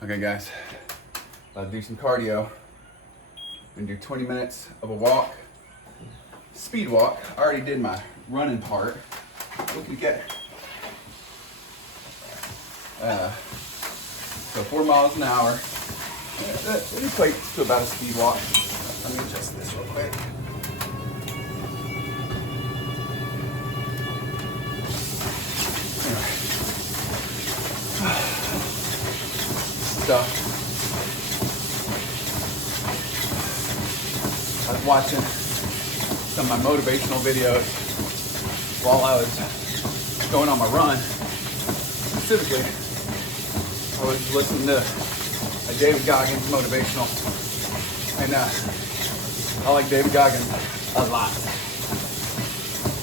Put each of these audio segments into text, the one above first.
Okay guys, I'll do some cardio. I'm gonna do 20 minutes of a walk, speed walk. I already did my running part. Looking to get so 4 miles an hour. That equates to about a speed walk. Let me adjust this real quick. Anyway. So, I was watching some of my motivational videos while I was going on my run. Specifically, I was listening to a David Goggins motivational, and I like David Goggins a lot.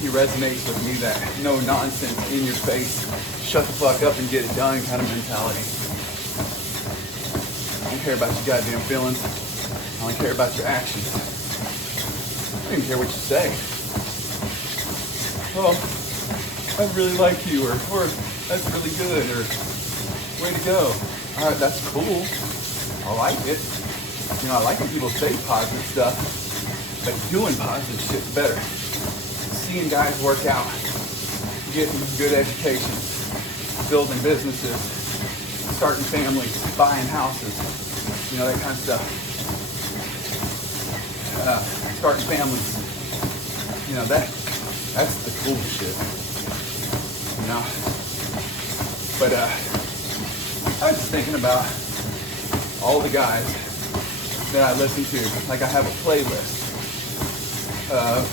He resonates with me, that no nonsense, in your face, shut the fuck up and get it done kind of mentality. I don't care about your goddamn feelings. I don't care about your actions. I don't even care what you say. Oh, I really like you, or that's really good, or way to go. All right, that's cool. I like it. You know, I like when people say positive stuff, but doing positive shit's better. Seeing guys work out, getting good educations, building businesses, starting families, buying houses, you know, that kind of stuff. Starting families, you know, that's the cool shit, you know. But I was just thinking about all the guys that I listen to. Like, I have a playlist of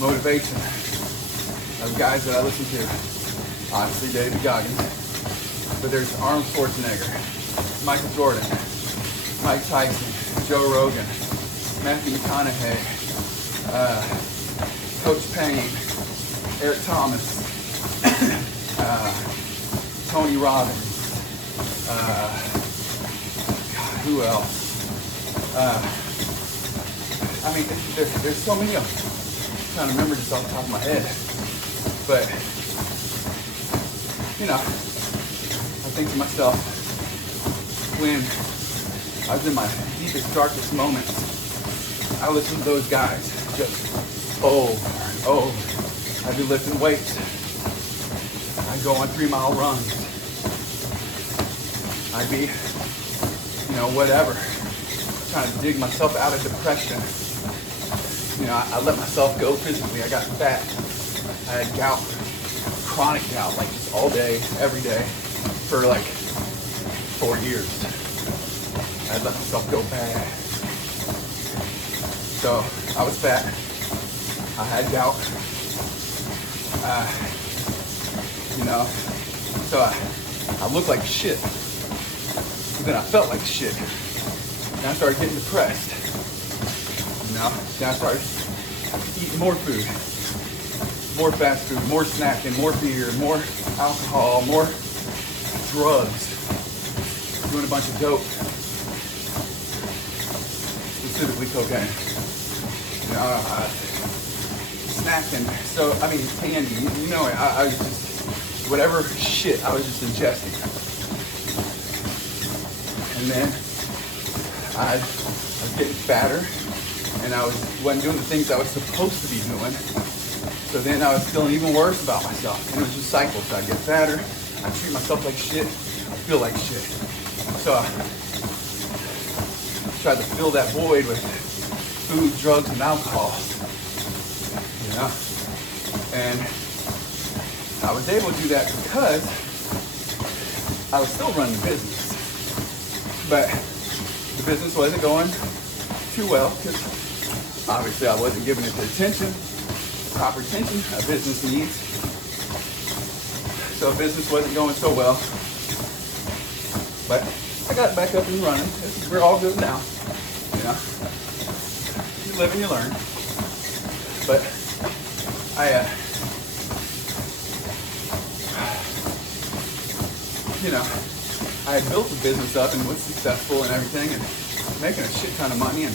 motivation of guys that I listen to. Obviously David Goggins, but there's Arnold Schwarzenegger, Michael Jordan, Mike Tyson, Joe Rogan, Matthew McConaughey, Coach Payne, Eric Thomas, Tony Robbins, God, who else? I mean, there's so many of them. I'm trying to remember just off the top of my head. But, you know, I think to myself, when I was in my deepest, darkest moments, I listened to those guys just over and over. I'd be lifting weights. I'd go on 3-mile runs. I'd be, you know, whatever, trying to dig myself out of depression. You know, I let myself go physically. I got fat. I had gout, chronic gout, like just all day, every day, for like 4 years. I let myself go bad. So I was fat. I had gout. You know, so I looked like shit. But then I felt like shit. And I started getting depressed. You know, then I started eating more food, more fast food, more snacking, more beer, more alcohol, more drugs, doing a bunch of dope, specifically cocaine. You know, snacking. So, I mean, candy, you know, I was just, whatever shit I was just ingesting. And then I was getting fatter, and I wasn't doing the things I was supposed to be doing. So then I was feeling even worse about myself. And it was just cycles. So I'd get fatter, I'd treat myself like shit, I'd feel like shit. So I tried to fill that void with food, drugs, and alcohol. You know? And I was able to do that because I was still running the business. But the business wasn't going too well because obviously I wasn't giving it the attention, proper attention a business needs. So business wasn't going so well. But I got it back up and running. We're all good now. You know, you live and you learn. But you know, I had built the business up and was successful and everything, and making a shit ton of money and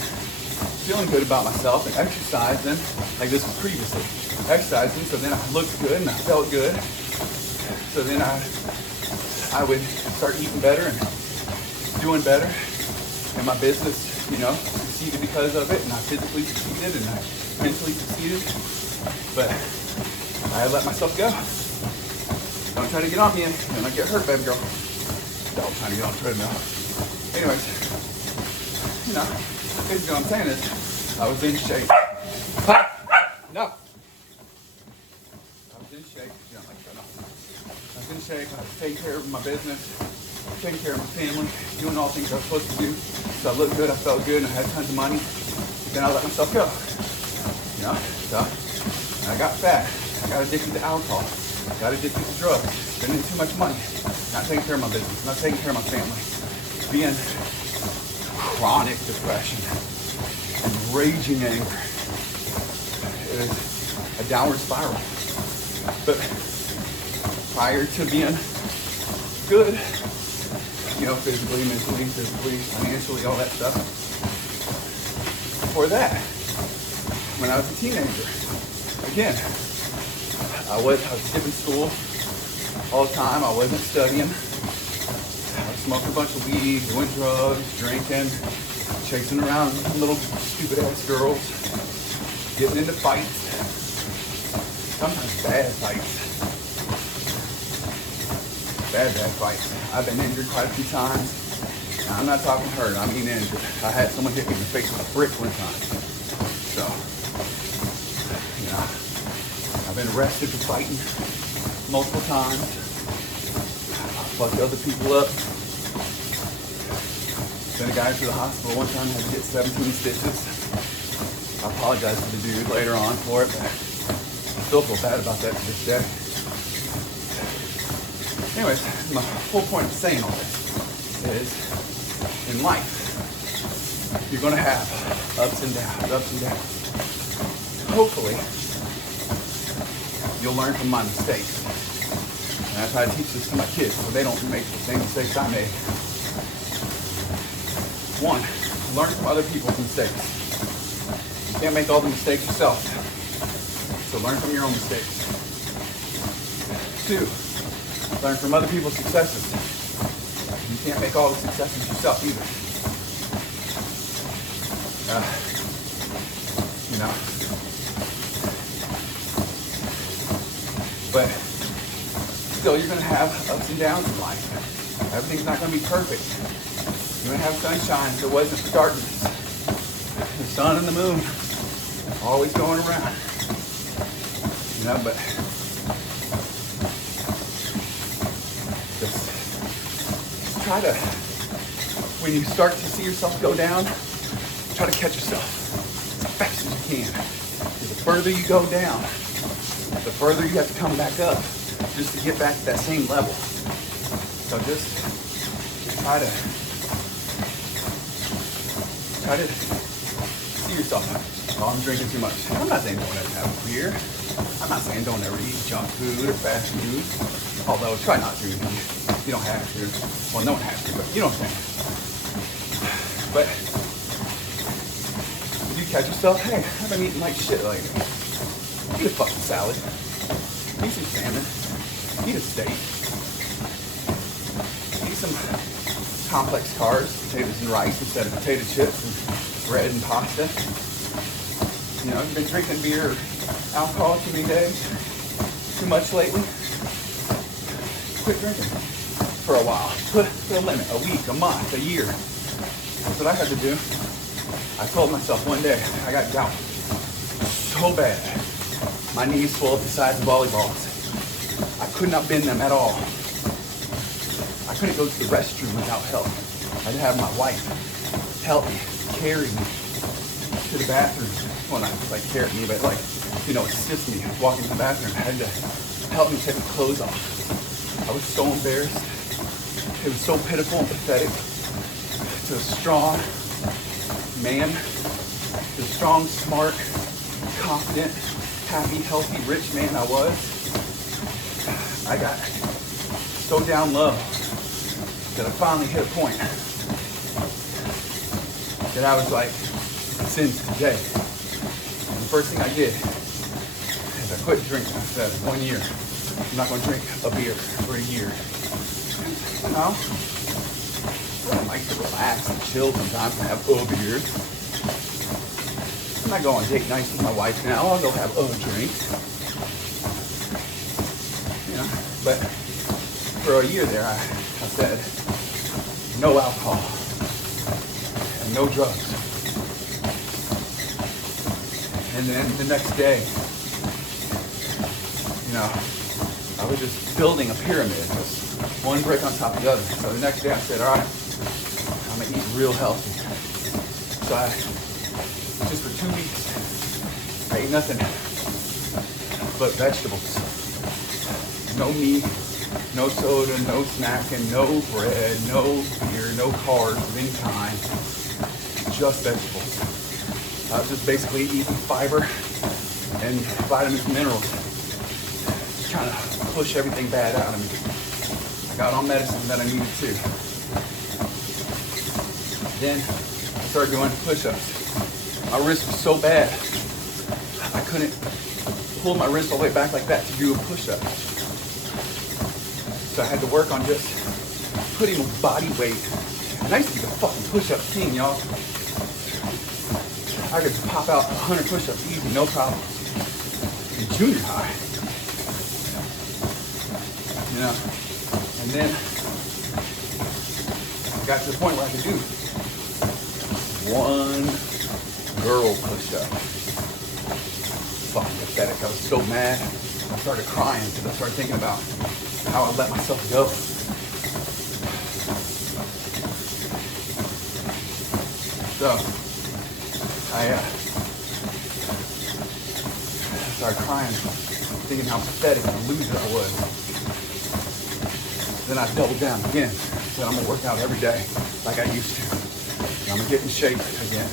feeling good about myself and exercising, like this was previously, exercising, so then I looked good and I felt good. So then I would start eating better and doing better, and my business, succeeded because of it, and I physically succeeded, and I mentally succeeded. But I let myself go. Don't try to get on me, you're gonna get hurt, baby girl. Don't try to get on the treadmill. Anyways, basically what I'm saying is, I was in shape. No. I was in shape. You don't like that, no. I was in shape. I was taking care of my business, taking care of my family, doing all things I was supposed to do. So I looked good, I felt good, and I had tons of money. But then I let myself go. So I got fat. I got addicted to alcohol. Got addicted to drugs. Spending too much money. Not taking care of my business. Not taking care of my family. Being chronic depression and raging anger. It was a downward spiral. But prior to being good, physically, mentally, financially, all that stuff. Before that, when I was a teenager, again, I was skipping school all the time. I wasn't studying. I was smoking a bunch of weed, doing drugs, drinking, chasing around little stupid ass girls, getting into fights, sometimes bad fights. Bad fights. I've been injured quite a few times. Now, I'm not talking hurt, I mean injured. I had someone hit me in the face with a brick one time. So, I've been arrested for fighting multiple times. I fucked other people up. Sent a guy to the hospital one time, had to get 17 stitches. I apologize to the dude later on for it, but I still feel bad about that to this day. Anyways, my whole point of saying all this is, in life, you're going to have ups and downs. Hopefully, you'll learn from my mistakes. And I try to teach this to my kids so they don't make the same mistakes I made. One, learn from other people's mistakes. You can't make all the mistakes yourself. So learn from your own mistakes. Two, learn from other people's successes. You can't make all the successes yourself either. But still, you're going to have ups and downs in life. Everything's not going to be perfect. You're going to have sunshine if it wasn't for darkness. The sun and the moon always going around. But just try to, when you start to see yourself go down, try to catch yourself as fast as you can. Because the further you go down, the further you have to come back up just to get back to that same level. So just try to see yourself. Oh, I'm drinking too much. I'm not saying don't ever have a beer. I'm not saying don't ever eat junk food or fast food. Although try not to. You don't have to. Well, no one has to, but you know what I'm saying. But if you catch yourself, hey, I've been eating like shit lately. Eat a fucking salad. Eat some salmon. Eat a steak. Eat some complex carbs, potatoes and rice instead of potato chips and bread and pasta. You've been drinking beer or alcohol too many days, too much lately. Quit drinking for a while. Put a limit, a week, a month, a year. That's what I had to do. I told myself one day, I got gout so bad. My knees swelled the size of volleyballs. I could not bend them at all. I couldn't go to the restroom without help. I'd have my wife help me, carry me to the bathroom. Well, not like carry me, but assist me walking to the bathroom. I had to help me take my clothes off. I was so embarrassed. It was so pitiful and pathetic. To a strong man, to a strong, smart, confident, happy, healthy, rich man I was, I got so down low that I finally hit a point that I was like, since today. And the first thing I did is I quit drinking. I said, 1 year, I'm not going to drink a beer for a year. I like to relax and chill sometimes and have a beer. I'm not going on date nights with my wife now. I'll go have a drink. You know, but for a year there, I said no alcohol and no drugs. And then the next day, you know, I was just building a pyramid, just one brick on top of the other. So the next day I said, all right, I'm gonna eat real healthy. So just for 2 weeks, I ate nothing but vegetables. No meat, no soda, no snacking, no bread, no beer, no carbs of any kind, just vegetables. I was just basically eating fiber and vitamins and minerals, just trying to push everything bad out of me. I got on medicine that I needed to. Then I started doing push-ups. My wrist was so bad, I couldn't pull my wrist all the way back like that to do a push-up. So I had to work on just putting body weight. And I used to be the fucking push-up king, y'all. I could pop out 100 push-ups easy, no problem. In junior high. You know, and then I got to the point where I could do one girl push-up. Fucking pathetic. I was so mad. I started crying because I started thinking about how I let myself go. So I started crying, thinking how pathetic and a loser I was. Then I doubled down again. Said I'm gonna work out every day like I used to. And I'm gonna get in shape again.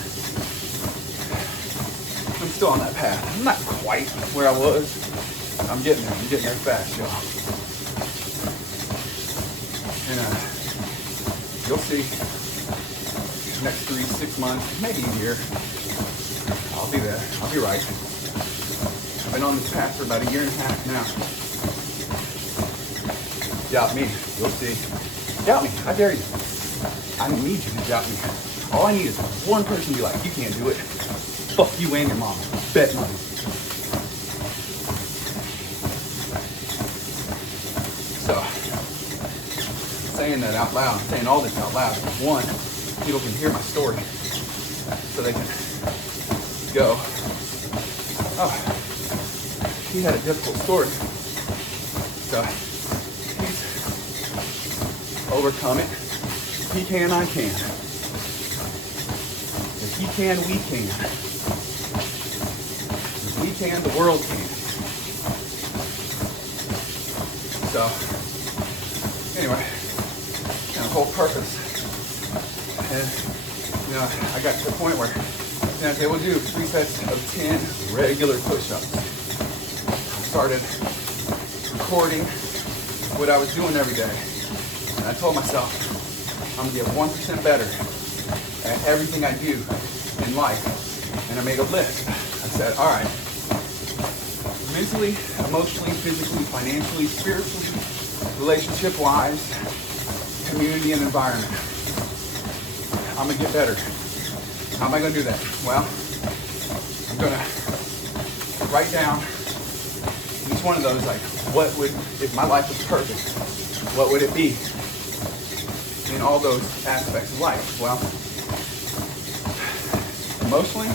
I'm still on that path. I'm not quite where I was. I'm getting there. I'm getting there fast, y'all. And you'll see. Next 3, 6 months, maybe a year, I'll be there. I'll be right. I've been on this path for about a year and a half now. Doubt me. You'll see. Doubt me. I dare you. I don't need you to doubt me. All I need is one person to be like, you can't do it. Fuck you and your mom. Bet money. So, saying that out loud, saying all this out loud, one, people can hear my story, so they can go, oh, he had a difficult story, so he's overcome it. He can, I can. If he can, we can. If we can, the world can. So, anyway, and the whole purpose. And, you know, I got to the point where I said, we'll do 3 sets of 10 regular push-ups. I started recording what I was doing every day. And I told myself, I'm gonna get 1% better at everything I do in life. And I made a list. I said, all right, mentally, emotionally, physically, financially, spiritually, relationship-wise, community and environment. I'm gonna get better. How am I gonna do that? Well, I'm gonna write down each one of those, like, what would, if my life was perfect, what would it be in all those aspects of life? Well, emotionally,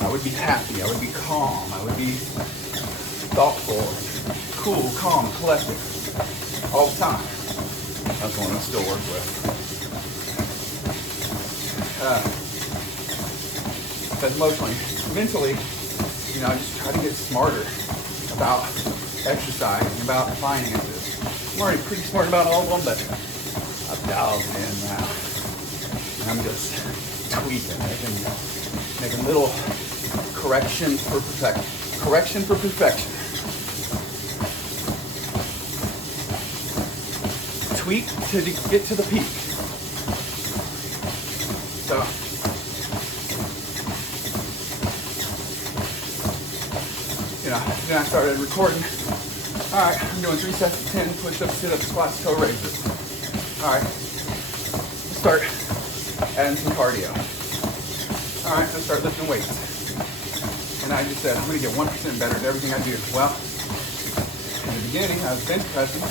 I would be happy, I would be calm, I would be thoughtful, cool, calm, collected, all the time. That's one I still work with. Because emotionally, mentally, you know, I just try to get smarter about exercise and about finances. I'm already pretty smart about all of them, but I've dialed in now. And I'm just tweaking, making little corrections for perfection. Correction for perfection. Tweak to get to the peak. So, you know, then I started recording. All right, I'm doing 3 sets of 10 push-ups, sit-ups, squats, toe raises. All right, let's start adding some cardio. All right, let's start lifting weights. And I just said, I'm gonna get 1% better at everything I do. Well, in the beginning, I was bench pressing. I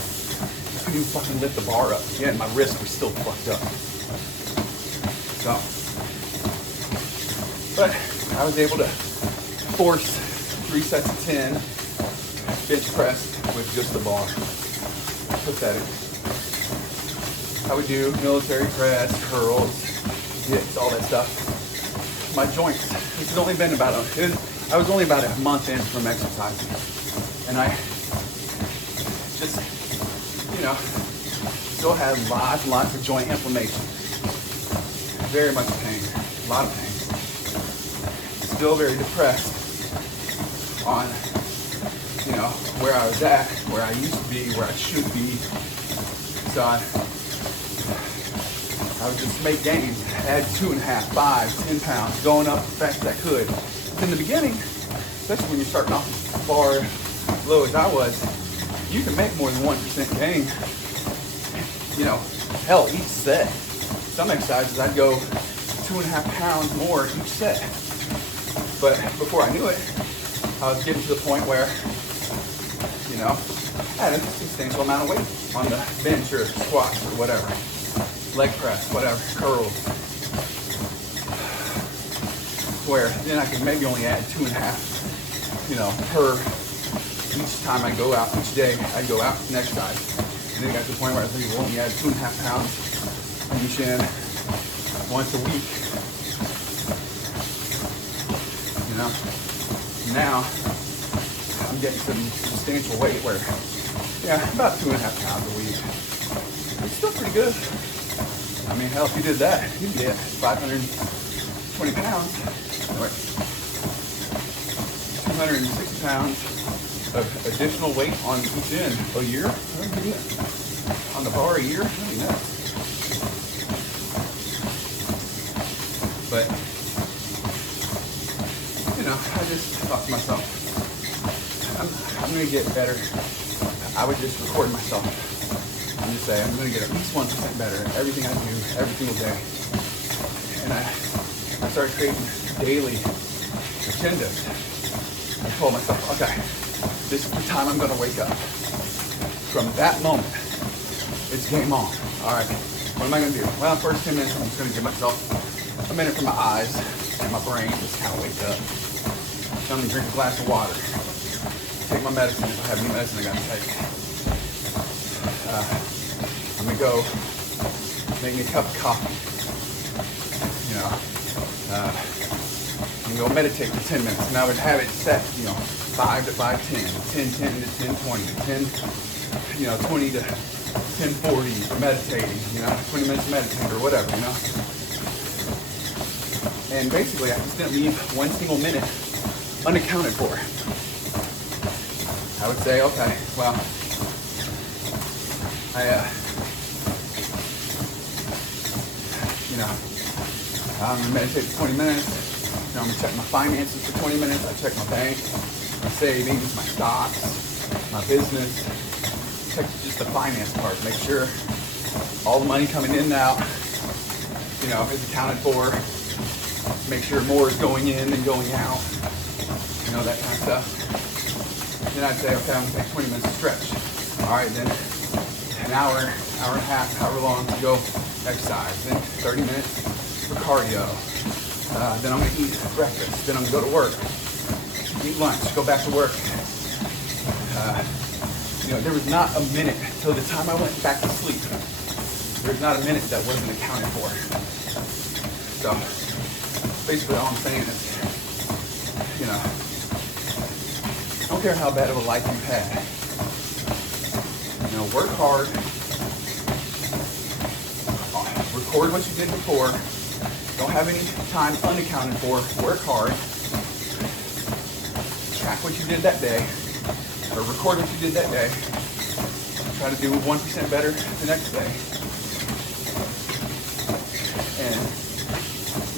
couldn't even fucking lift the bar up. Again, my wrist was still fucked up. So, but I was able to force 3 sets of 10 bench press with just the bar. Pathetic. I would do military press, curls, dips, all that stuff. My joints. This has only been I was only about a month in from exercising, and I just, still had lots of joint inflammation. Very much pain, a lot of pain. Still very depressed on, where I was at, where I used to be, where I should be. So I would just make gains, add 2.5, 5, 10 pounds, going up as fast as I could. In the beginning, especially when you're starting off as far low as I was, you can make more than 1% gain. Hell, each set. Some exercises I'd go 2.5 pounds more each set. But before I knew it, I was getting to the point where, I had a substantial amount of weight on the bench or squats or whatever. Leg press, whatever, curls. Where then I could maybe only add 2.5, per each time I go out, each day I go out and exercise. And then it got to the point where I was like, well, only add 2.5 pounds each in once a week. Now I'm getting some substantial weight where, about 2.5 pounds a week. It's still pretty good. I mean, hell, if you did that, you'd be at 520 pounds, or 260 pounds of additional weight on each end a year. On the bar a year, that'd be nuts. But, I just thought to myself, I'm going to get better. I would just record myself and just say, I'm going to get at least 1% better at everything I do every single day. And I started creating daily agendas. I told myself, okay, this is the time I'm going to wake up. From that moment, it's game on. All right, what am I going to do? Well, first 10 minutes, I'm just going to give myself a minute for my eyes and my brain just kind of wake up. So I'm going to drink a glass of water. Take my medicine if I have any medicine I got to take. I'm going to go make me a cup of coffee. I'm going to go meditate for 10 minutes. And I would have it set, 5 to 5:10, 10:10 to 10:20, 20 to 10:40 for meditating, 20 minutes of meditating or whatever, And basically, I just didn't leave one single minute unaccounted for. I would say, okay, well, I'm going to meditate for 20 minutes. I'm going to check my finances for 20 minutes. I check my bank, my savings, my stocks, my business. Check just the finance part. Make sure all the money coming in and out, is accounted for. Make sure more is going in than going out. That kind of stuff. Then I'd say, okay, I'm going to take 20 minutes to stretch. All right, then an hour and a half, however long to go exercise. Then 30 minutes for cardio. Then I'm going to eat breakfast. Then I'm going to go to work. Eat lunch. Go back to work. There was not a minute till the time I went back to sleep. There's not a minute that wasn't accounted for. So basically all I'm saying is, I don't care how bad of a life you've had. Work hard. Record what you did before. Don't have any time unaccounted for. Work hard. Track what you did that day. Or record what you did that day. Try to do 1% better the next day. And,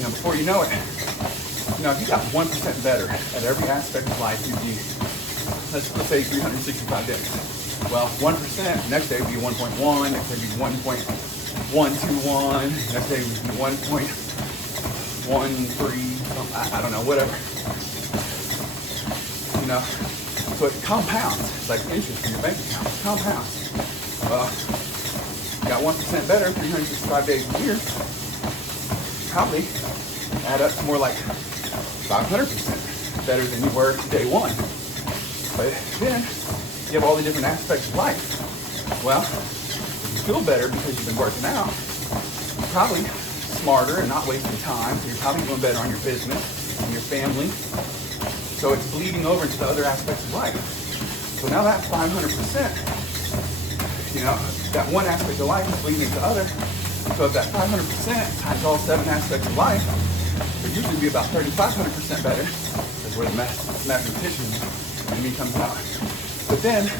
before you know it, if you got 1% better at every aspect of life, you'd be, let's say 365 days. Well, 1%, next day would be 1.1, next day would be 1.2, 121, let's say 1.13, I don't know, whatever. You know, so it compounds. It's like interest in your bank account. It compounds. Got 1% better 365 days a year. Probably add up to more like 500% better than you were day one. But then you have all the different aspects of life. Well, you feel better because you've been working out. You're probably smarter and not wasting time. So you're probably doing better on your business and your family. So it's bleeding over into the other aspects of life. So now that 500%, you know, that one aspect of life is bleeding into other. So if that 500% times all 7 aspects of life, it would usually be about 3,500% better. That's where the mathematician in me comes out. But then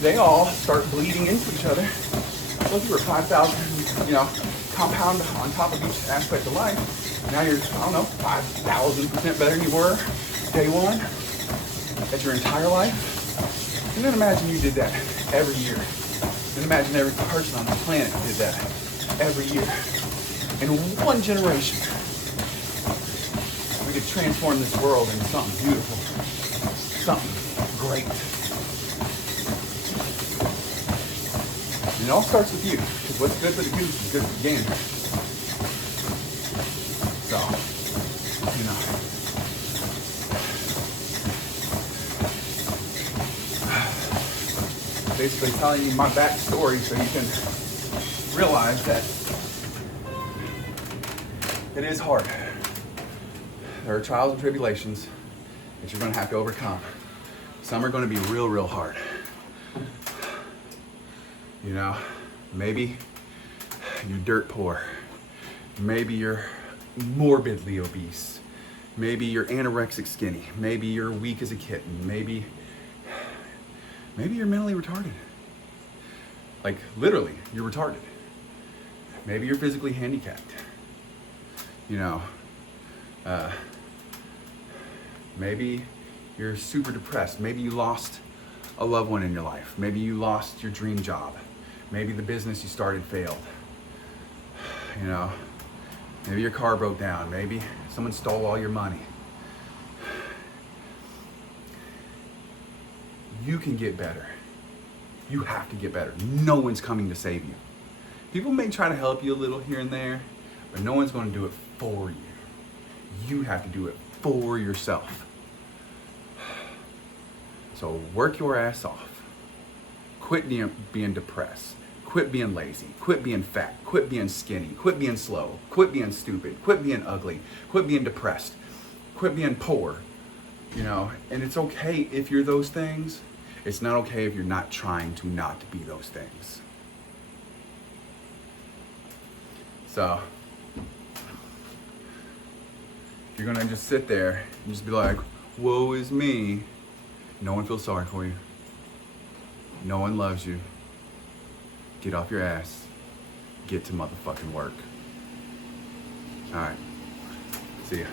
they all start bleeding into each other. So if you were 5,000, you know, compound on top of each aspect of life, now you're, I don't know, 5,000% better than you were day one at your entire life. And then imagine you did that every year. And imagine every person on the planet did that every year. In one generation, we could transform this world into something beautiful, something great. And it all starts with you, because what's good for the goose is good for the gander. So, you know. Basically telling you my backstory so you can realize that it is hard. There are trials and tribulations that you're going to have to overcome. Some are going to be real, real hard. You know, maybe you're dirt poor. Maybe you're morbidly obese. Maybe you're anorexic skinny. Maybe you're weak as a kitten. Maybe you're mentally retarded. Like literally, you're retarded. Maybe you're physically handicapped. You know, maybe you're super depressed. Maybe you lost a loved one in your life. Maybe you lost your dream job. Maybe the business you started failed. You know, maybe your car broke down. Maybe someone stole all your money. You can get better. You have to get better. No one's coming to save you. People may try to help you a little here and there, but no one's going to do it for you. You have to do it for yourself. So work your ass off. Quit being depressed. Quit being lazy. Quit being fat. Quit being skinny. Quit being slow. Quit being stupid. Quit being ugly. Quit being depressed. Quit being poor. You know, and it's okay if you're those things. It's not okay if you're not trying to not be those things. So, if you're gonna just sit there and just be like, woe is me, no one feels sorry for you. No one loves you. Get off your ass. Get to motherfucking work. All right. See ya.